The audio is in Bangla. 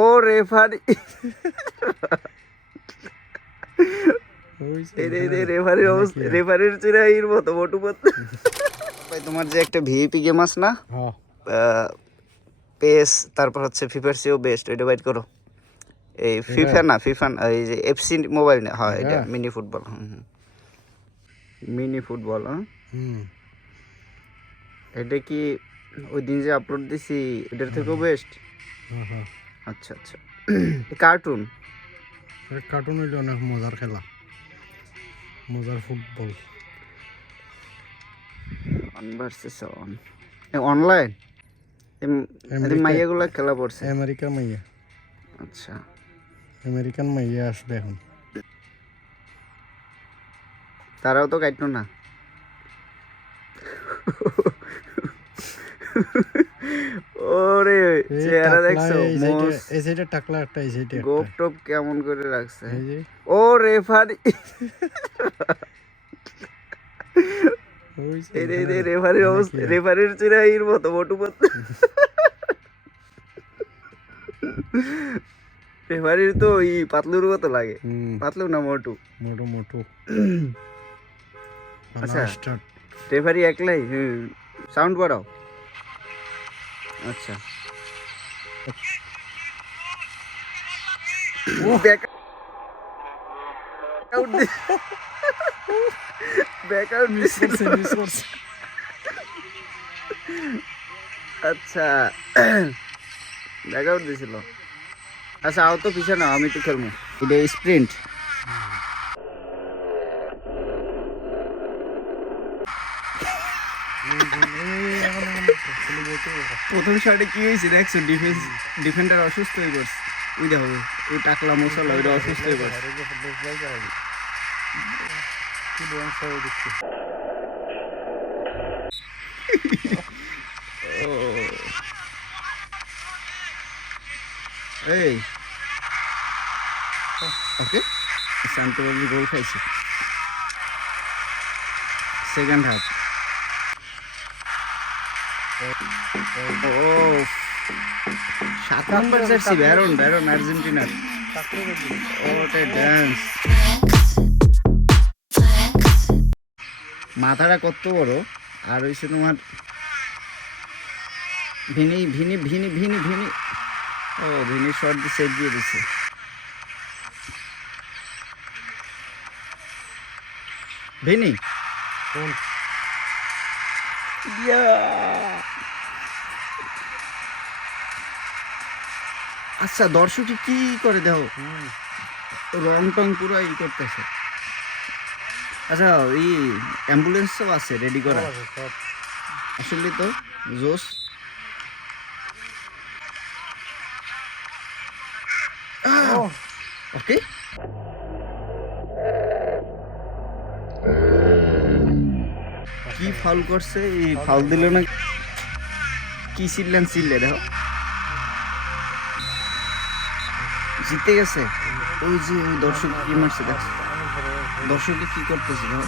ও রেফারি রেফারির অবস্থা, রেফারির চিরাইয়ের মতো মোটু মতো। ভাই তোমার যে একটা ভিআইপি গেম আছে না, পেস, তারপর হচ্ছে ফিফার চেয়েও বেস্ট, ওইটা বাইট করো। এই ফিফা না, ফিফা এই যে এফসি মোবাইল না, হয় এটা মিনি ফুটবল। Mini football. এটা কি ওই দিন যে আপলোড দিছি এটার থেকেও বেস্ট? আচ্ছা আচ্ছা। কার্টুন, কার্টুন হইলে অনেক মজার খেলা, মজার football. One versus one, online মাইয়াগুলা খেলা পড়ছে। আমেরিকার মাইয়া। আচ্ছা, আমেরিকান মাইয়া আসবে এখন। তারাও তো কাটলো না। ওরে চেহারা দেখছো, এই সাইডে টাকলা একটা, এই সাইডে একটা। গোপ টপ কেমন করে রাখছে। ও রেফারি, রেফারির অবস্থা, রেফারির চিরাইয়ের মতো মোটু মতো। রেফারির তো এই পাতলুর মতো লাগে। পাতলু না মোটু? মোটু মোটু। আচ্ছা, রেফারি একলাই। সাউন্ড বাড়াও। আচ্ছা, আচ্ছা ব্যাকআউট দিছিল। আচ্ছা আও তো পিছনে নাও, আমি তো খেলবো। এটা স্প্রিন্ট। প্রথম শটে কি হয়েছে দেখছো? ডিফেন্ডার অসুস্থ হয়ে পড়ছে। ওই দেখো ওই টাকলা মশলা, ওইটা অসুস্থ হয়ে পড়ছে। এই ওকে, শান্তবাবু গোল খাইছে সেকেন্ড হাফ। ও 7 নম্বর জার্সি, ব্যারন আর্জেন্টিনার। ওটা ডান্স, মাথাটা কত বড়। আর হইছে তোমার Vini Vini Vini Vini Vini. ও ভিনি শর্ট দিয়ে সেট দিয়ে দিচ্ছে। ভিনি আচ্ছা, দর্শকে কি করে দেখো, রং টং পুরো ই করতেছে। আচ্ছা এই অ্যাম্বুলেন্স সব আছে রেডি করা, আসলে তো জোস। ওকে, কি ফাউল করছে? এই ফাউল দিল না, কি চিল্লে দেখো। জিতে গেছে। ওই যে ওই দর্শক কি মারছে দেখো, দর্শকে কি করতেছে দেখো।